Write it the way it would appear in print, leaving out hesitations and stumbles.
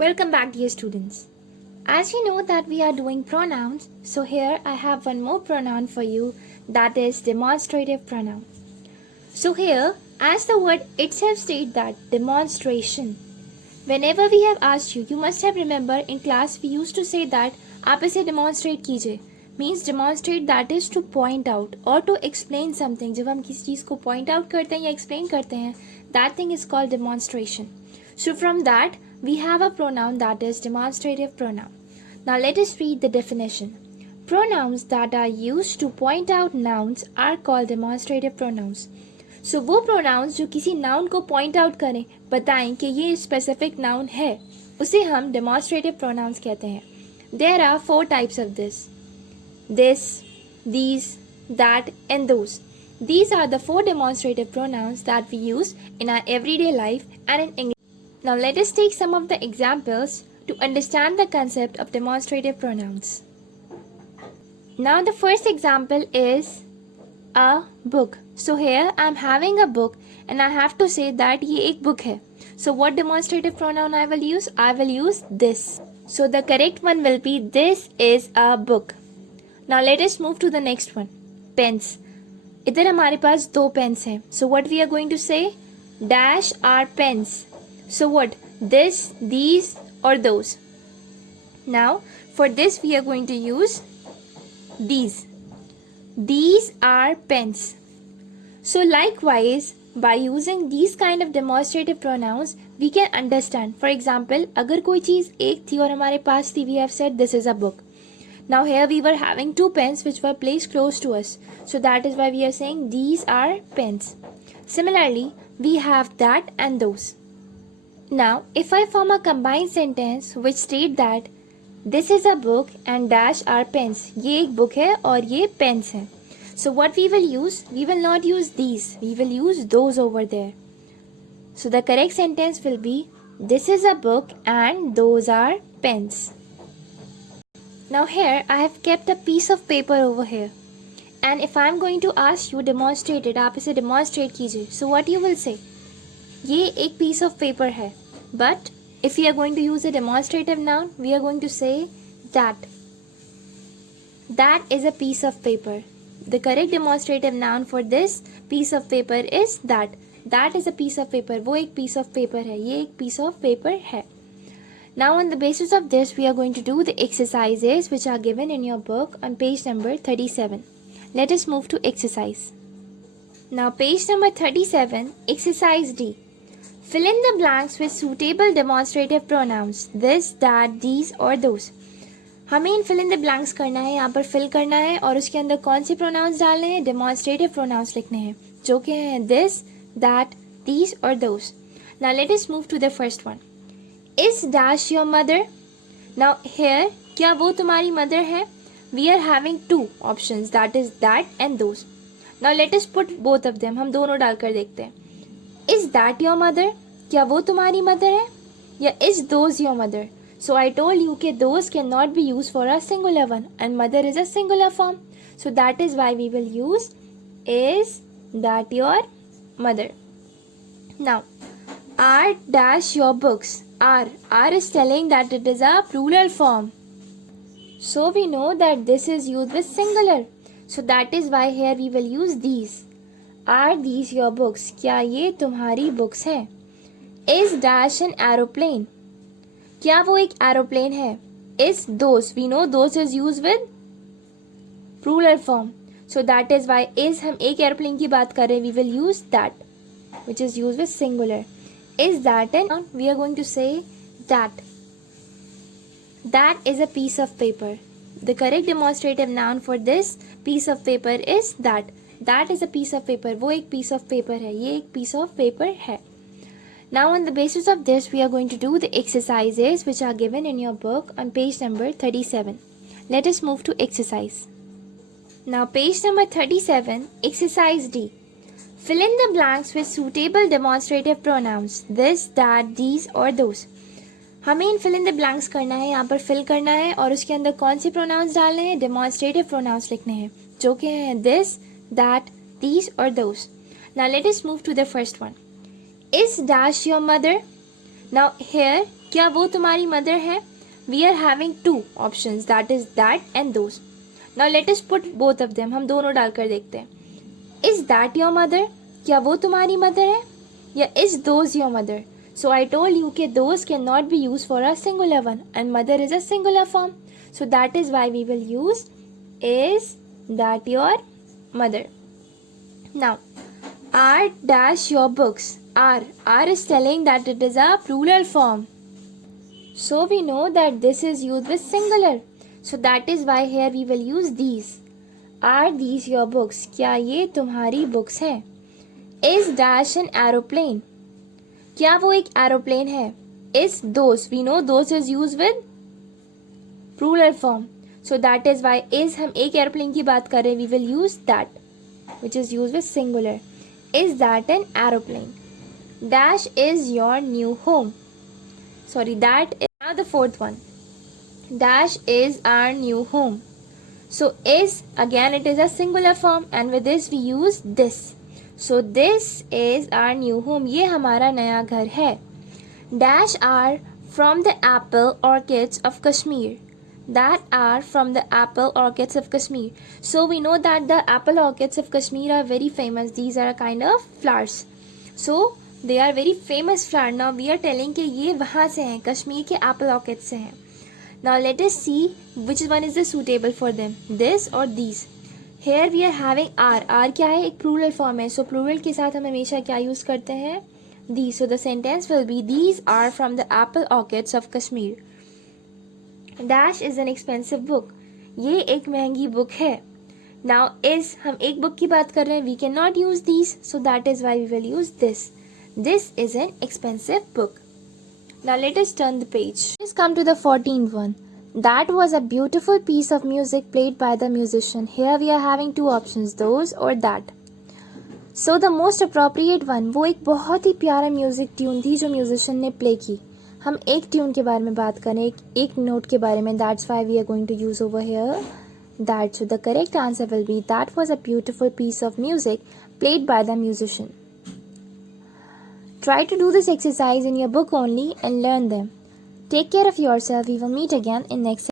Welcome back, dear students. As you know that we are doing pronouns, so here I have one more pronoun for you, that is demonstrative pronoun. So here, as the word itself states that demonstration. Whenever we have asked you, you must have remembered in class we used to say that आप इसे demonstrate कीजिए. Means demonstrate, that is to point out or to explain something. जब हम किसी चीज़ को point out करते हैं या explain करते हैं, that thing is called demonstration. So from that, we have a pronoun that is demonstrative pronoun. Now let us read the definition. Pronouns that are used to point out nouns are called demonstrative pronouns. So वो pronouns जो किसी noun को point out करें, बताएं कि ये specific noun है, उसे हम demonstrative pronouns कहते हैं. There are 4 types of this. This, these, that and those. These are the 4 demonstrative pronouns that we use in our everyday life and in English. Now let us take some of the examples to understand the concept of demonstrative pronouns. Now the first example is a book. So here I am having a book and I have to say that ये एक book है. So what demonstrative pronoun I will use? I will use this. So the correct one will be this is a book. Now let us move to the next one. Pens. इधर हमारे पास 2 pens हैं. So what we are going to say? Dash are pens. So what? This, these or those. Now for this we are going to use these. These are pens. So likewise, by using these kind of demonstrative pronouns, we can understand. For example, अगर कोई चीज़ एक थी और हमारे पास थी, we have said this is a book. Now here we were having 2 pens which were placed close to us. So that is why we are saying these are pens. Similarly, we have that and those. Now, if I form a combined sentence which state that this is a book and dash are pens. ये एक book है और ये pens हैं. So what we will use? We will not use these. We will use those over there. So the correct sentence will be this is a book and those are pens. Now here I have kept a piece of paper over here. And if I am going to ask you demonstrate it, आप इसे demonstrate कीजिए. So what you will say? ये एक piece of paper है. But if we are going to use a demonstrative noun, we are going to say that. That is a piece of paper. The correct demonstrative noun for this piece of paper is that. That is a piece of paper. वो एक piece of paper है. ये एक piece of paper है. Now on the basis of this, we are going to do the exercises which are given in your book on page number 37. Let us move to exercise. Now page number 37, exercise D. Fill in the blanks with suitable demonstrative pronouns. This, that, these or those. हमें इन fill in the blanks करना है, यहाँ पर fill करना है और उसके अंदर कौन से pronouns डालने हैं? Demonstrative pronouns लिखने हैं, जो कि हैं this, that, these or those. Now let us move to the first one. Is dash your mother? Now here, क्या वो तुम्हारी mother है? We are having 2 options, that is that and those. Now let us put both of them. हम दोनों डालकर देखते हैं. Is that your mother? क्या वो तुम्हारी mother है? या is those your mother? So I told you that those cannot be used for a singular one and mother is a singular form. So that is why we will use is that your mother. Now, are dash your books? Are is telling that it is a plural form. So we know that this is used with singular. So that is why here we will use these. Are these your books? क्या ये तुम्हारी books हैं? Is dash an aeroplane? क्या वो एक aeroplane है? Is those? We know those is used with plural form. So that is why is हम एक aeroplane की बात कर रहे हैं. We will use that, which is used with singular. Is that an? We are going to say that. That is a piece of paper. The correct demonstrative noun for this piece of paper is that. That is a piece of paper. वो एक piece of paper है. ये एक piece of paper है. Now on the basis of this, we are going to do the exercises which are given in your book on page number 37. Let us move to exercise. Now page number 37, exercise D. Fill in the blanks with suitable demonstrative pronouns. This, that, these or those. हमें इन fill in the blanks करना है, यहाँ पर fill करना है और उसके अंदर कौन से pronouns डालने हैं? Demonstrative pronouns लिखने हैं, जो कि हैं this, that, these or those. Now let us move to the first one. Is dash your mother? Now here क्या वो तुम्हारी मदर है? We are having two options, that is that and those. Now let us put both of them. हम दोनों डालकर देखते हैं. Is that your mother? क्या वो तुम्हारी मदर है? या is those your mother? So I told you कि those cannot be used for a singular one and mother is a singular form. So that is why we will use is that your mother. Now, are dash your books? Are is telling that it is a plural form. So we know that this is used with singular. So that is why here we will use these. Are these your books? क्या ये तुम्हारी books हैं? Is dash an aeroplane? क्या वो एक aeroplane है? Is those? We know those is used with plural form. So that is why is हम एक aeroplane की बात कर रहे हैं. We will use that, which is used with singular. Is that an aeroplane? Dash is your new home. Sorry, that is now the fourth one. Dash is our new home. So is, again it is a singular form and with this we use this. So this is our new home. ये हमारा नया घर है. Dash are from the apple orchids of Kashmir. That are from the apple orchids of Kashmir. So we know that the apple orchids of Kashmir are very famous. These are a kind of flowers. So they are very famous flower. Now we are telling कि ये वहाँ से हैं, कश्मीर के apple orchids से हैं. Now let us see which one is the suitable for them, this or these. Here we are having are. Are क्या है? एक plural form है. So plural के साथ हम हमेशा क्या use करते हैं? These. So the sentence will be these are from the apple orchids of Kashmir. Dash is an expensive book. ये एक महंगी book है. Now is हम एक book की बात कर रहे हैं. We cannot use these. So that is why we will use this. This is an expensive book. Now let us turn the page. Let's come to the 14th one. That was a beautiful piece of music played by the musician. Here we are having two options, those or that. So the most appropriate one, वो एक बहुत ही प्यारा music tune थी जो musician ने play की. हम एक ट्यून के बारे में बात करें, एक नोट के बारे में. That's why we are going to use over here that. So the correct answer will be that was a beautiful piece of music played by the musician. Try to do this exercise in your book only and learn them. Take care of yourself. We will meet again in next